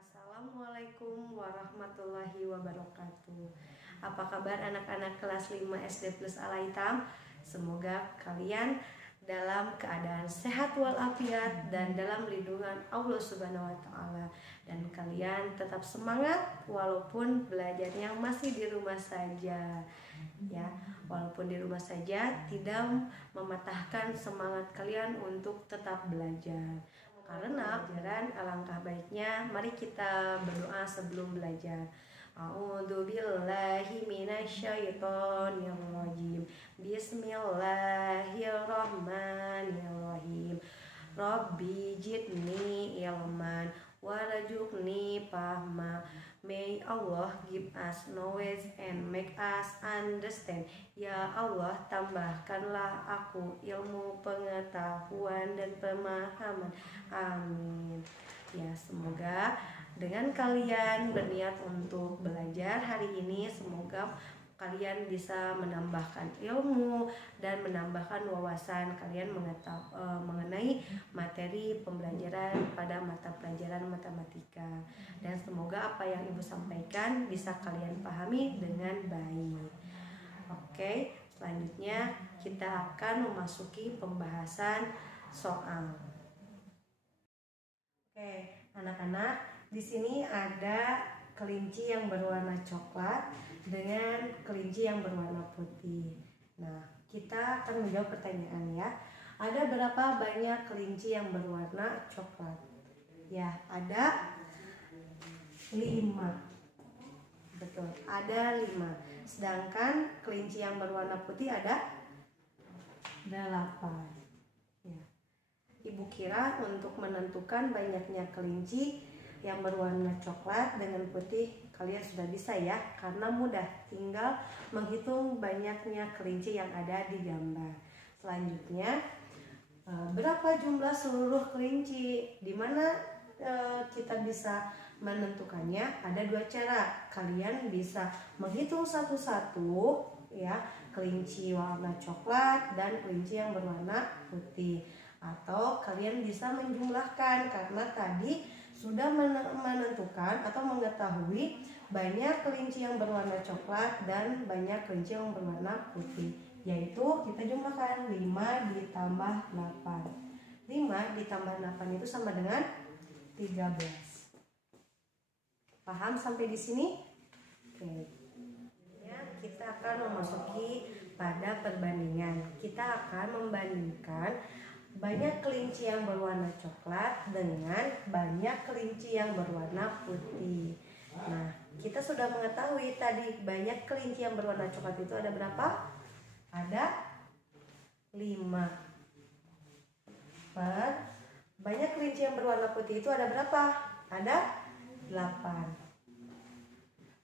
Assalamualaikum warahmatullahi wabarakatuh. Apa kabar anak-anak kelas 5 SD plus Al-Aitam? Semoga kalian dalam keadaan sehat walafiat dan dalam lindungan Allah Subhanahu wa taala, dan kalian tetap semangat walaupun belajarnya masih di rumah saja. Ya, walaupun di rumah saja tidak mematahkan semangat kalian untuk tetap belajar. Karena pelajaran alangkah baiknya mari kita berdoa sebelum belajar. A'udzubillahi minasyaitonirrajim. Bismillahirrahmanirrahim. Rabbi jidni ilman warzuqni fahma. May Allah give us knowledge and make us understand. Ya Allah, tambahkanlah aku ilmu, pengetahuan, dan pemahaman. Amin. Ya, semoga dengan kalian berniat untuk belajar hari ini, semoga kalian bisa menambahkan ilmu dan menambahkan wawasan kalian mengenai materi pembelajaran pada mata pelajaran matematika, dan semoga apa yang Ibu sampaikan bisa kalian pahami dengan baik. Oke, selanjutnya kita akan memasuki pembahasan soal. Oke, anak-anak, di sini ada kelinci yang berwarna coklat dengan kelinci yang berwarna putih. Nah, kita akan menjawab pertanyaan ya. Ada berapa banyak kelinci yang berwarna coklat? Ya, ada 5. Betul, ada 5. Sedangkan kelinci yang berwarna putih ada 8. Ya. Ibu kira untuk menentukan banyaknya kelinci yang berwarna coklat dengan putih kalian sudah bisa ya, karena mudah, tinggal menghitung banyaknya kelinci yang ada di gambar. Selanjutnya, berapa jumlah seluruh kelinci? Di mana kita bisa menentukannya? Ada 2 cara. Kalian bisa menghitung satu-satu ya, kelinci warna coklat dan kelinci yang berwarna putih. Atau kalian bisa menjumlahkan, karena tadi sudah menentukan atau mengetahui banyak kelinci yang berwarna coklat dan banyak kelinci yang berwarna putih, yaitu kita jumlahkan 5 ditambah 8. 5 ditambah 8 itu sama dengan 13. Paham sampai di sini? Oke. Ya, kita akan memasuki pada perbandingan. Kita akan membandingkan banyak kelinci yang berwarna coklat dengan banyak kelinci yang berwarna putih. Nah, kita sudah mengetahui tadi banyak kelinci yang berwarna coklat itu ada berapa? Ada 5. Per banyak kelinci yang berwarna putih itu ada berapa? Ada 8.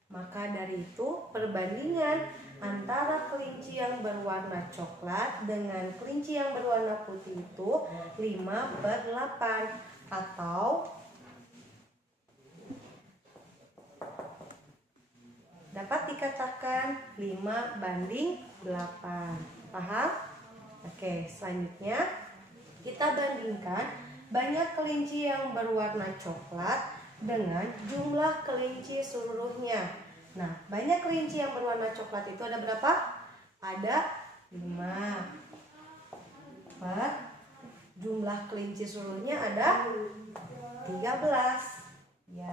Maka dari itu perbandingan antara kelinci yang berwarna coklat dengan kelinci yang berwarna putih itu 5/8, atau dapat dikatakan 5/8. Paham? Oke, selanjutnya kita bandingkan banyak kelinci yang berwarna coklat dengan jumlah kelinci seluruhnya. Nah, banyak kelinci yang berwarna coklat itu ada berapa? Ada 5. Per jumlah kelinci seluruhnya ada 13. Ya.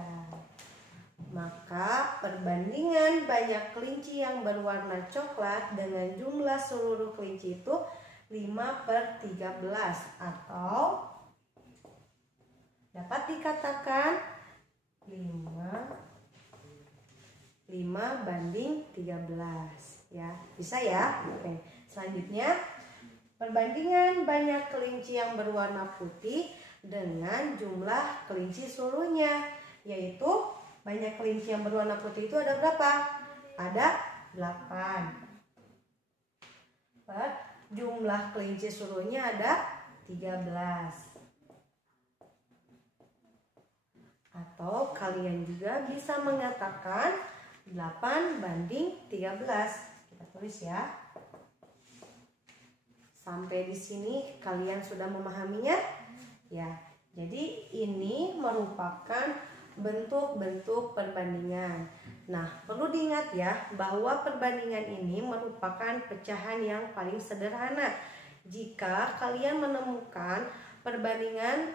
Maka perbandingan banyak kelinci yang berwarna coklat dengan jumlah seluruh kelinci itu 5/13, atau dapat dikatakan 5/13 ya. Bisa ya? Oke. Selanjutnya, perbandingan banyak kelinci yang berwarna putih dengan jumlah kelinci seluruhnya, yaitu banyak kelinci yang berwarna putih itu ada berapa? Ada 8. Per jumlah kelinci seluruhnya ada 13. Atau kalian juga bisa mengatakan 8/13. Kita tulis ya. Sampai di sini kalian sudah memahaminya? Ya. Jadi ini merupakan bentuk-bentuk perbandingan. Nah, perlu diingat ya bahwa perbandingan ini merupakan pecahan yang paling sederhana. Jika kalian menemukan perbandingan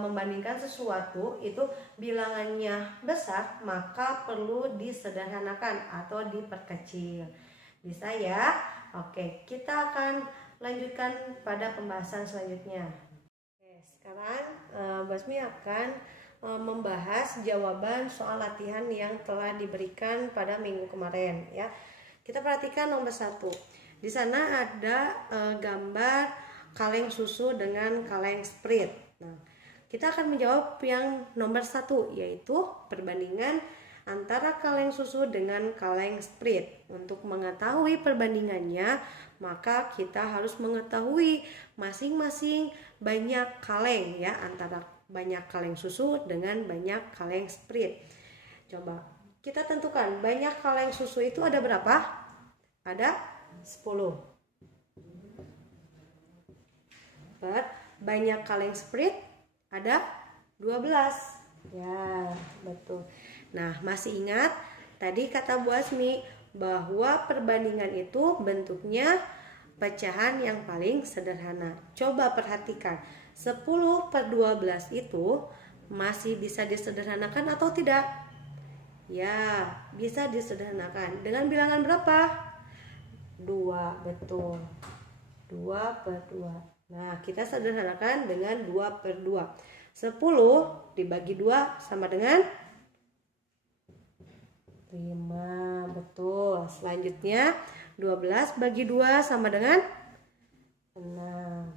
membandingkan sesuatu itu bilangannya besar, maka perlu disederhanakan atau diperkecil. Bisa ya? Oke, kita akan lanjutkan pada pembahasan selanjutnya. Oke, sekarang Basmi akan membahas jawaban soal latihan yang telah diberikan pada minggu kemarin ya. Kita perhatikan nomor 1. Di sana ada gambar kaleng susu dengan kaleng Sprite. Nah, kita akan menjawab yang nomor 1, yaitu perbandingan antara kaleng susu dengan kaleng Sprite. Untuk mengetahui perbandingannya, maka kita harus mengetahui masing-masing banyak kaleng ya, antara banyak kaleng susu dengan banyak kaleng Sprite. Coba kita tentukan banyak kaleng susu itu ada berapa? Ada 10. Banyak kaleng Sprite ada 12. Ya, betul. Nah, masih ingat tadi kata Bu Asmi bahwa perbandingan itu bentuknya pecahan yang paling sederhana. Coba perhatikan, 10/12 itu masih bisa disederhanakan atau tidak? Ya, bisa disederhanakan. Dengan bilangan berapa? 2, betul. 2/2. Nah, kita sederhanakan dengan 2/2. 10 dibagi 2 sama dengan 5, betul. Selanjutnya 12 bagi 2 sama dengan 6.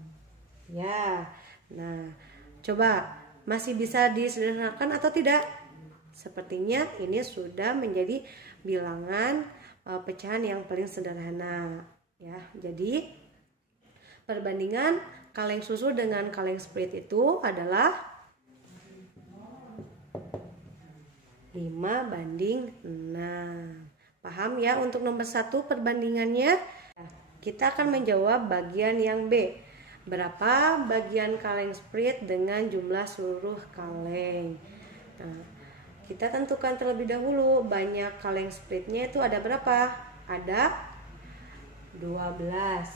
Ya. Nah, coba masih bisa disederhanakan atau tidak? Sepertinya ini sudah menjadi bilangan pecahan yang paling sederhana ya. Jadi perbandingan kaleng susu dengan kaleng Sprite itu adalah 5/6. Paham ya untuk nomor 1 perbandingannya? Kita akan menjawab bagian yang B. Berapa bagian kaleng Sprite dengan jumlah seluruh kaleng? Nah, kita tentukan terlebih dahulu banyak kaleng Sprite-nya itu ada berapa? Ada 12.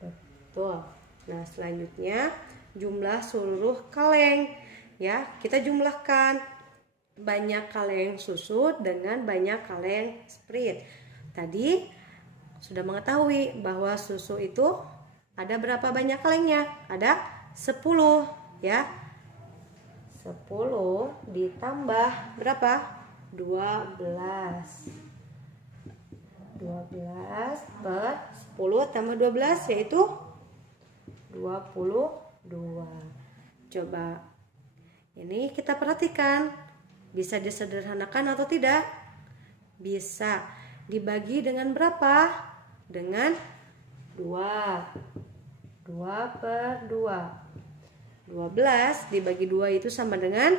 Betul. Nah, selanjutnya jumlah seluruh kaleng ya, kita jumlahkan banyak kaleng susu dengan banyak kaleng Sprite. Tadi sudah mengetahui bahwa susu itu ada berapa banyak kalengnya? Ada 10 ya. 10 ditambah berapa? 12. 12 per 10 tambah 12 yaitu 22. Coba ini kita perhatikan, bisa disederhanakan atau tidak? Bisa. Dibagi dengan berapa? Dengan 2. 2/2. 12 dibagi 2 itu sama dengan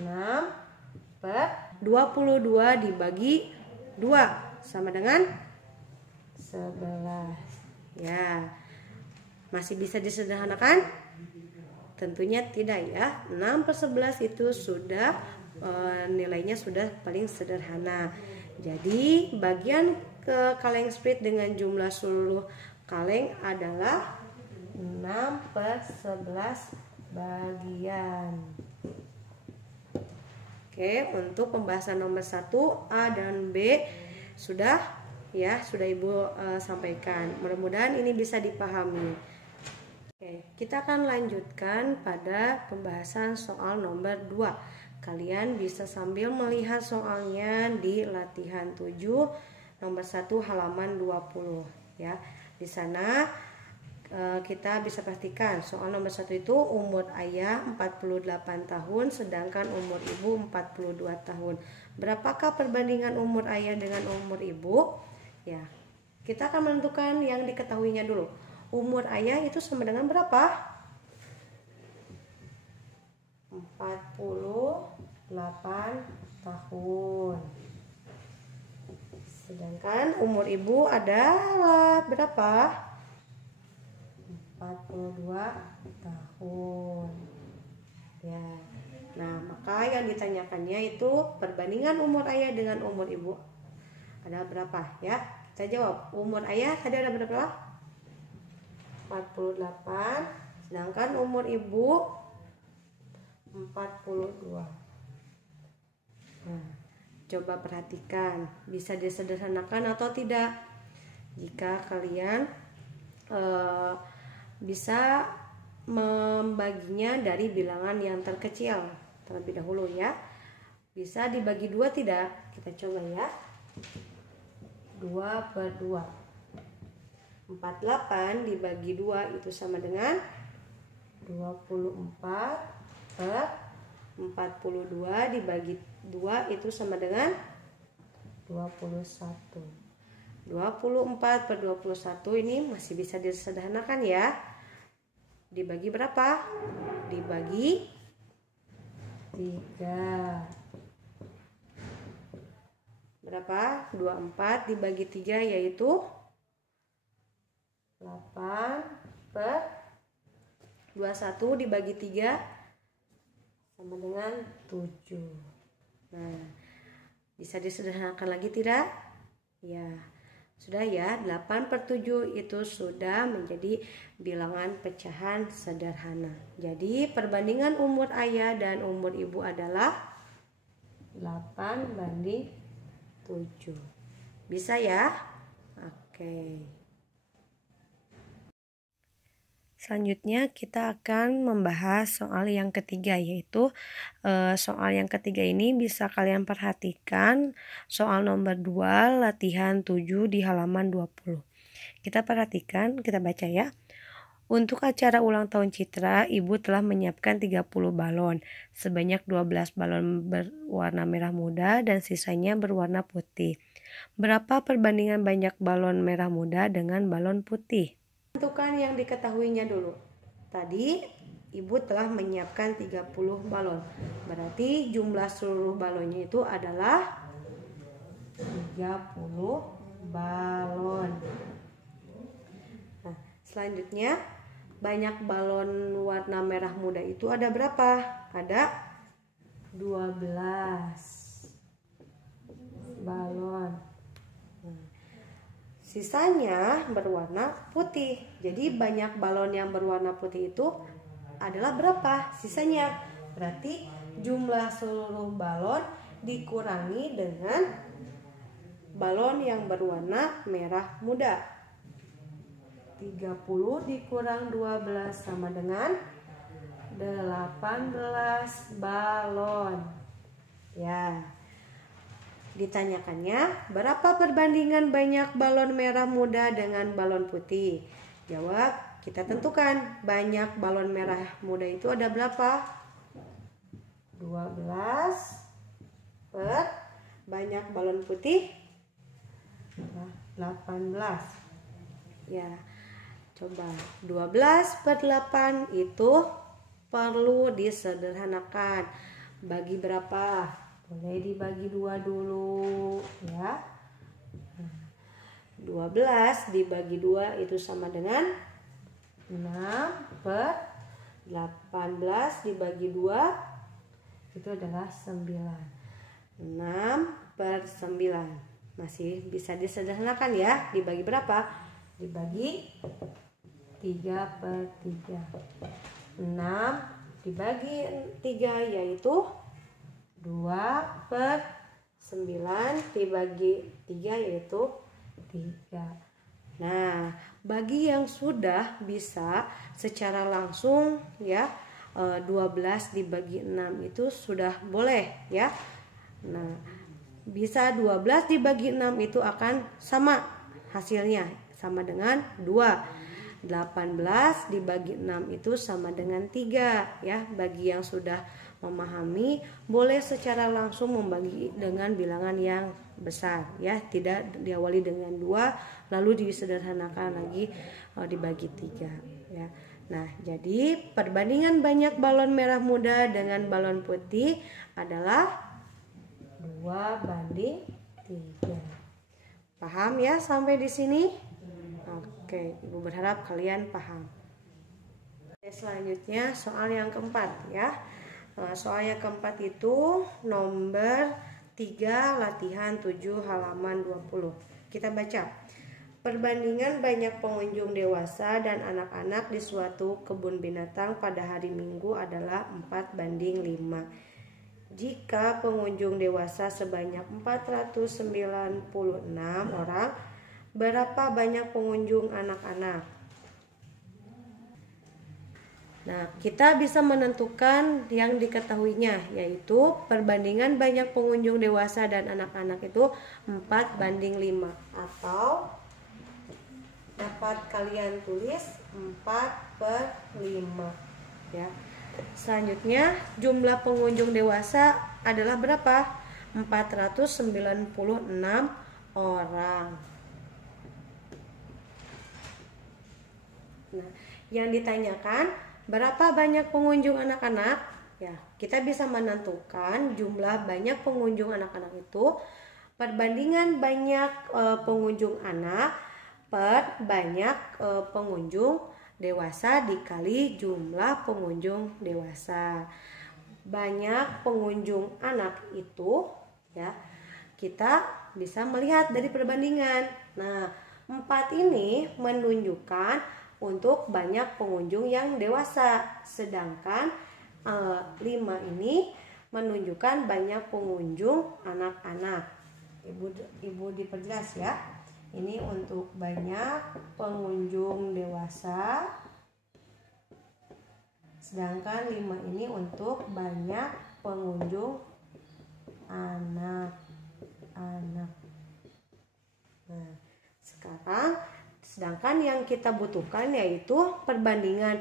6/22 dibagi 2 sama dengan 11. Ya. Masih bisa disederhanakan? Tentunya tidak ya. 6/11 itu sudah nilainya sudah paling sederhana. Jadi bagian ke kaleng Sprite dengan jumlah seluruh kaleng adalah 6/11 bagian. Oke, untuk pembahasan nomor 1 A dan B sudah ya, sudah Ibu sampaikan. Mudah-mudahan ini bisa dipahami. Oke, kita akan lanjutkan pada pembahasan soal nomor 2. Kalian bisa sambil melihat soalnya di latihan 7 nomor 1 halaman 20 ya. Di sana kita bisa perhatikan soal nomor 1 itu umur ayah 48 tahun sedangkan umur ibu 42 tahun. Berapakah perbandingan umur ayah dengan umur ibu? Ya. Kita akan menentukan yang diketahuinya dulu. Umur ayah itu sama dengan berapa? 48 tahun. Sedangkan umur ibu adalah berapa? 42 tahun. Ya. yang ditanyakannya itu perbandingan umur ayah dengan umur ibu ada berapa ya. Kita jawab, umur ayah tadi ada berapa? 48, sedangkan umur ibu 42. Nah, coba perhatikan bisa disederhanakan atau tidak. Jika kalian bisa membaginya dari bilangan yang terkecil terlebih dahulu ya. Bisa dibagi 2 tidak? Kita coba ya. 2/2. 48 dibagi 2 itu sama dengan 24/42 dibagi 2 itu sama dengan 21. 24/21 ini masih bisa disederhanakan ya. Dibagi berapa? Dibagi 3. Berapa? 24 dibagi 3 yaitu 8/21 dibagi 3 sama dengan 7. Nah, bisa disederhanakan lagi tidak? Ya, sudah ya. 8/7 itu sudah menjadi bilangan pecahan sederhana. Jadi perbandingan umur ayah dan umur ibu adalah 8/7. Bisa ya? Oke. Selanjutnya kita akan membahas soal yang ketiga, yaitu soal yang ketiga ini bisa kalian perhatikan soal nomor 2 latihan 7 di halaman 20. Kita perhatikan, kita baca ya. Untuk acara ulang tahun Citra, ibu telah menyiapkan 30 balon, sebanyak 12 balon berwarna merah muda dan sisanya berwarna putih. Berapa perbandingan banyak balon merah muda dengan balon putih? Tentukan yang diketahuinya dulu. Tadi ibu telah menyiapkan 30 balon. Berarti jumlah seluruh balonnya itu adalah 30 balon. Nah, selanjutnya banyak balon warna merah muda itu ada berapa? Ada 12 balon. Sisanya berwarna putih. Jadi banyak balon yang berwarna putih itu adalah berapa? Sisanya. Berarti jumlah seluruh balon dikurangi dengan balon yang berwarna merah muda. 30 dikurang 12 sama dengan 18 balon. Ya. Ditanyakannya, berapa perbandingan banyak balon merah muda dengan balon putih? Jawab, kita tentukan banyak balon merah muda itu ada berapa? 12 per banyak balon putih 18. Ya, coba 12/8 itu perlu disederhanakan. Bagi berapa? Boleh dibagi 2 dulu ya. 12 dibagi 2 itu sama dengan 6/18 dibagi 2 itu adalah 9. 6/9 masih bisa disederhanakan ya. Dibagi berapa? Dibagi 3/3. 6 dibagi 3 yaitu 2/9 dibagi 3 yaitu 3. Nah, bagi yang sudah bisa secara langsung ya 12 dibagi 6 itu sudah boleh ya. Nah, bisa 12 dibagi 6 itu akan sama hasilnya, sama dengan 2. 18 dibagi 6 itu sama dengan 3 ya. Bagi yang sudah memahami boleh secara langsung membagi dengan bilangan yang besar ya, tidak diawali dengan 2 lalu disederhanakan lagi dibagi 3 ya. Nah, jadi perbandingan banyak balon merah muda dengan balon putih adalah 2/3. Paham ya sampai di sini? Oke, Ibu berharap kalian paham. Selanjutnya soal yang keempat ya. Nah, soal yang keempat itu nomor 3 latihan 7 halaman 20. Kita baca. Perbandingan banyak pengunjung dewasa dan anak-anak di suatu kebun binatang pada hari Minggu adalah 4:5. Jika pengunjung dewasa sebanyak 496 orang, berapa banyak pengunjung anak-anak? Nah, kita bisa menentukan yang diketahuinya, yaitu perbandingan banyak pengunjung dewasa dan anak-anak itu 4:5. Atau dapat kalian tulis 4/5 ya. Selanjutnya, jumlah pengunjung dewasa adalah berapa? 496 orang. Nah, yang ditanyakan berapa banyak pengunjung anak-anak? Ya, kita bisa menentukan jumlah banyak pengunjung anak-anak itu perbandingan banyak pengunjung anak per banyak pengunjung dewasa dikali jumlah pengunjung dewasa. Banyak pengunjung anak itu ya, kita bisa melihat dari perbandingan. Nah, 4 ini menunjukkan untuk banyak pengunjung yang dewasa, sedangkan 5 ini menunjukkan banyak pengunjung anak-anak. Ibu diperjelas ya. Ini untuk banyak pengunjung dewasa, sedangkan 5 ini untuk banyak pengunjung anak-anak. Nah, sekarang sedangkan yang kita butuhkan yaitu perbandingan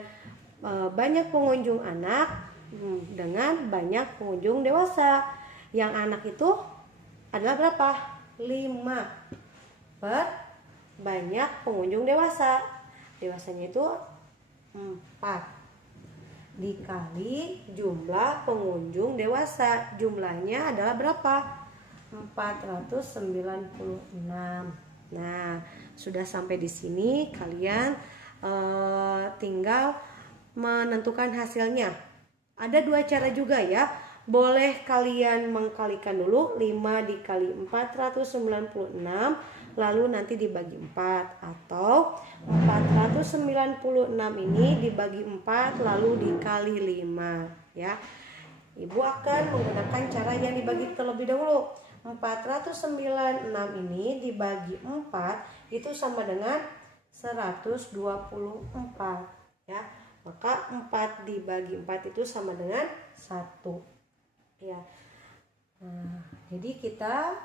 banyak pengunjung anak dengan banyak pengunjung dewasa. Yang anak itu adalah berapa? 5 per banyak pengunjung dewasa. Dewasanya itu 4 dikali jumlah pengunjung dewasa. Jumlahnya adalah berapa? 496. Nah, sudah sampai di sini kalian tinggal menentukan hasilnya. Ada 2 cara juga ya. Boleh kalian mengkalikan dulu 5 dikali 496 lalu nanti dibagi 4, atau 496 ini dibagi 4 lalu dikali 5 ya. Ibu akan menggunakan cara yang dibagi terlebih dahulu. 496 ini dibagi 4 itu sama dengan 124 ya. Maka 4 dibagi 4 itu sama dengan 1 ya. Nah, jadi kita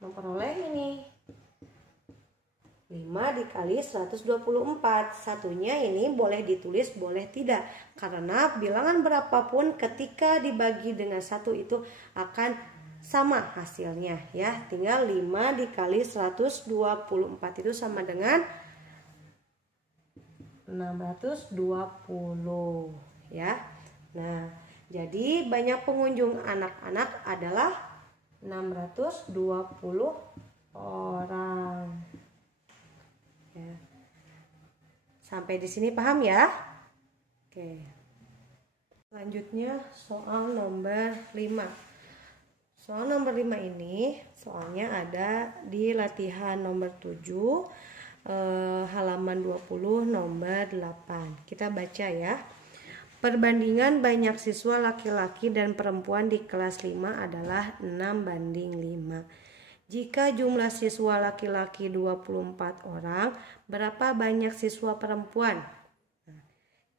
memperoleh ini 5 dikali 124. Satunya ini boleh ditulis, boleh tidak, karena bilangan berapapun ketika dibagi dengan 1 itu akan sama hasilnya ya. Tinggal 5 dikali 124 itu sama dengan 620 ya. Nah, jadi banyak pengunjung anak-anak adalah 620 orang ya. Sampai di sini paham ya? Oke. Selanjutnya soal nomor 5. Soal nomor 5 ini soalnya ada di latihan nomor 7 halaman 20 nomor 8. Kita baca ya. Perbandingan banyak siswa laki-laki dan perempuan di kelas 5 adalah 6:5. Jika jumlah siswa laki-laki 24 orang, berapa banyak siswa perempuan? Nah,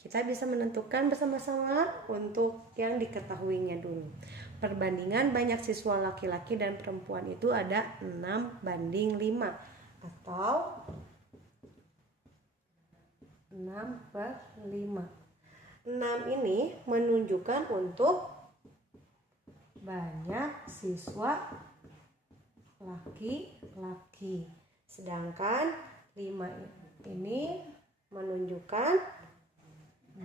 kita bisa menentukan bersama-sama untuk yang diketahuinya dulu. Perbandingan banyak siswa laki-laki dan perempuan itu ada 6:5 atau 6/5. 6 ini menunjukkan untuk banyak siswa laki-laki, sedangkan 5 ini menunjukkan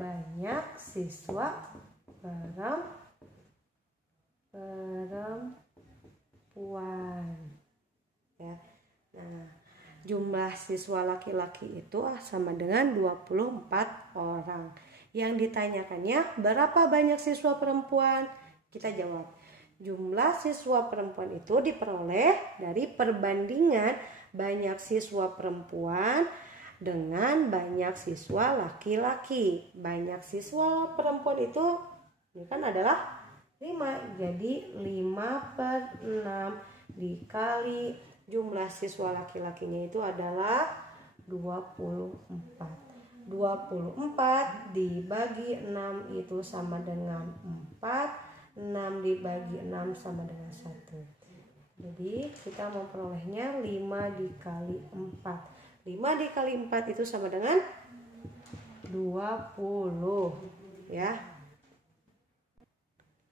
banyak siswa perempuan ya. Nah, jumlah siswa laki-laki itu sama dengan 24 orang. Yang ditanyakannya berapa banyak siswa perempuan? Kita jawab, jumlah siswa perempuan itu diperoleh dari perbandingan banyak siswa perempuan dengan banyak siswa laki-laki. Banyak siswa perempuan itu ini kan adalah 5, jadi 5/6 dikali jumlah siswa laki-lakinya itu adalah 24. 24 dibagi 6 itu sama dengan 4. 6 dibagi 6 sama dengan 1. Jadi kita memperolehnya 5 dikali 4. 5 dikali 4 itu sama dengan 20 ya.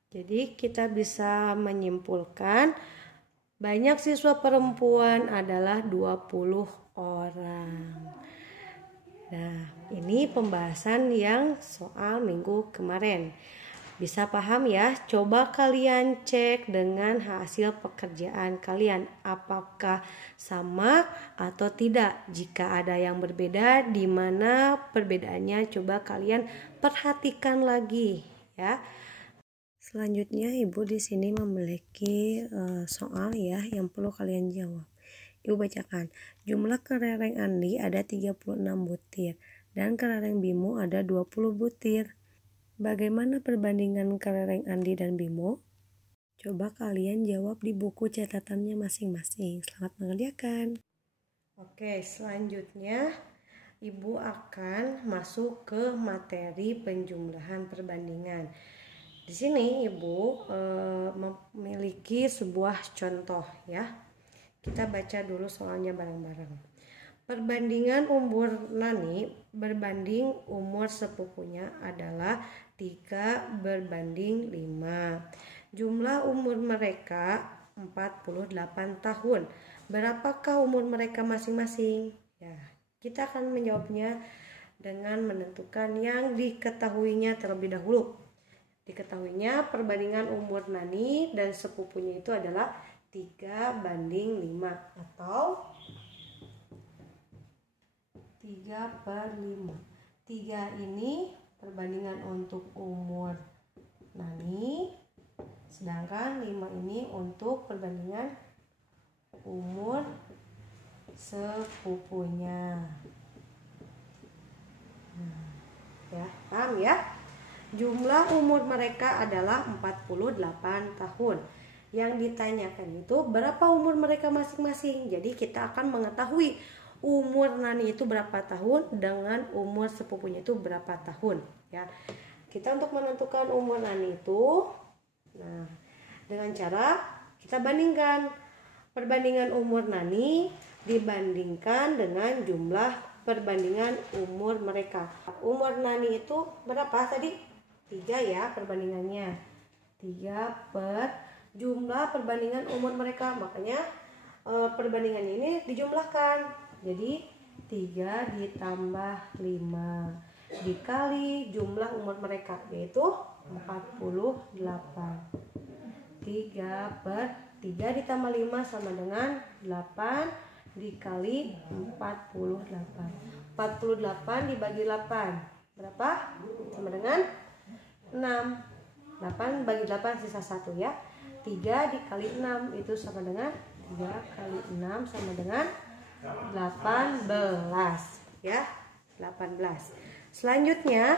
Jadi kita bisa menyimpulkan banyak siswa perempuan adalah 20 orang. Nah, ini pembahasan yang soal minggu kemarin. Bisa paham ya? Coba kalian cek dengan hasil pekerjaan kalian apakah sama atau tidak. Jika ada yang berbeda, di mana perbedaannya coba kalian perhatikan lagi ya. Selanjutnya Ibu di sini memiliki soal ya yang perlu kalian jawab. Ibu bacakan. Jumlah kelereng Andi ada 36 butir dan kelereng Bimo ada 20 butir. Bagaimana perbandingan kelereng Andi dan Bimo? Coba kalian jawab di buku catatannya masing-masing. Selamat mengerjakan. Oke, selanjutnya Ibu akan masuk ke materi penjumlahan perbandingan. Di sini Ibu memiliki sebuah contoh ya. Kita baca dulu soalnya bareng-bareng. Perbandingan umur Nani berbanding umur sepupunya adalah 3/5. Jumlah umur mereka 48 tahun. Berapakah umur mereka masing-masing? Ya, kita akan menjawabnya dengan menentukan yang diketahuinya terlebih dahulu. Diketahuinya perbandingan umur Nani dan sepupunya itu adalah 3/5 atau 3/5. 3 ini perbandingan untuk umur Nani, sedangkan 5 ini untuk perbandingan umur sepupunya. Ya, paham ya? Jumlah umur mereka adalah 48 tahun. Yang ditanyakan itu berapa umur mereka masing-masing. Jadi kita akan mengetahui umur Nani itu berapa tahun dengan umur sepupunya itu berapa tahun ya. Kita untuk menentukan umur Nani itu dengan cara kita bandingkan perbandingan umur Nani dibandingkan dengan jumlah perbandingan umur mereka. Umur Nani itu berapa tadi? 3 ya perbandingannya. 3 per jumlah perbandingan umur mereka. Makanya perbandingan ini dijumlahkan. Jadi 3 ditambah 5 dikali jumlah umur mereka yaitu 48. 3 ditambah 5 sama dengan 8 dikali 48. 48 dibagi 8 berapa? Sama dengan 6. 8 bagi 8 sisa 1 ya. 3 dikali 6 itu sama dengan 3 kali 6 sama dengan 18 ya. 18. Selanjutnya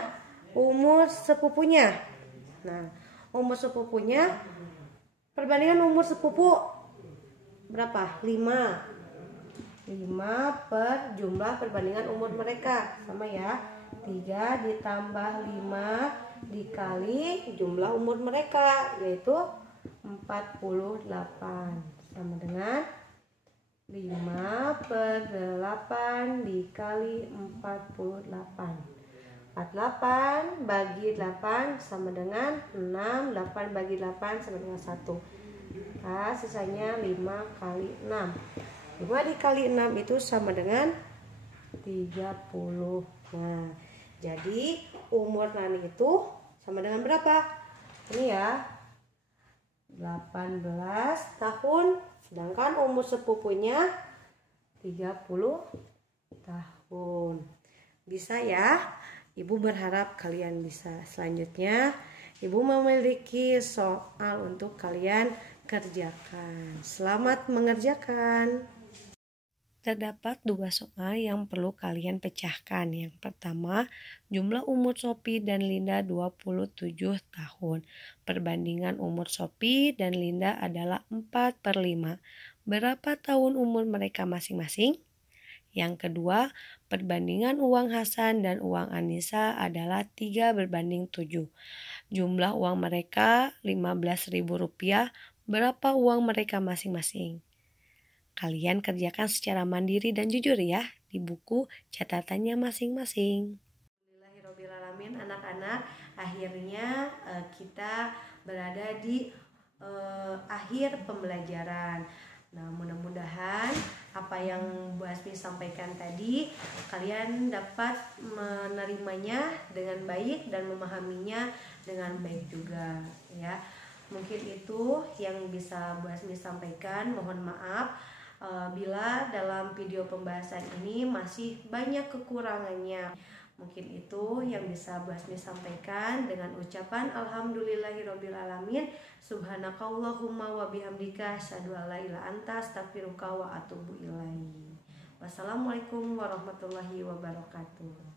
umur sepupunya. Nah, umur sepupunya perbandingan umur sepupu berapa? 5 per jumlah perbandingan umur mereka sama ya. 3 ditambah 5 dikali jumlah umur mereka yaitu 48 sama dengan 5 per 8 dikali 48. 48 bagi 8 sama dengan 6. 8 bagi 8 sama dengan 1. Nah, sisanya 5 kali 6. 5 dikali 6 itu sama dengan 30. Nah, jadi umur Nani itu sama dengan berapa? Ini ya, 18 tahun. Sedangkan umur sepupunya 30 tahun. Bisa ya? Ibu berharap kalian bisa. Selanjutnya, Ibu memiliki soal untuk kalian kerjakan. Selamat mengerjakan. Terdapat dua soal yang perlu kalian pecahkan. Yang pertama, jumlah umur Sophie dan Linda 27 tahun. Perbandingan umur Sophie dan Linda adalah 4/5. Berapa tahun umur mereka masing-masing? Yang kedua, perbandingan uang Hasan dan uang Anissa adalah 3/7. Jumlah uang mereka Rp15.000. Berapa uang mereka masing-masing? Kalian kerjakan secara mandiri dan jujur ya di buku catatannya masing-masing. Alhamdulillahirobbilalamin, anak-anak, akhirnya kita berada di akhir pembelajaran. Nah, mudah-mudahan apa yang Bu Asmi sampaikan tadi kalian dapat menerimanya dengan baik dan memahaminya dengan baik juga ya. Mungkin itu yang bisa Bu Asmi sampaikan. Mohon maaf bila dalam video pembahasan ini masih banyak kekurangannya. Mungkin itu yang bisa Bu Asmi sampaikan dengan ucapan alhamdulillahirobbilalamin, subhanakallahumma wa bihamdika asyhadu an la ilaha anta astaghfiruka wa atubu ilaik. Wassalamualaikum warahmatullahi wabarakatuh.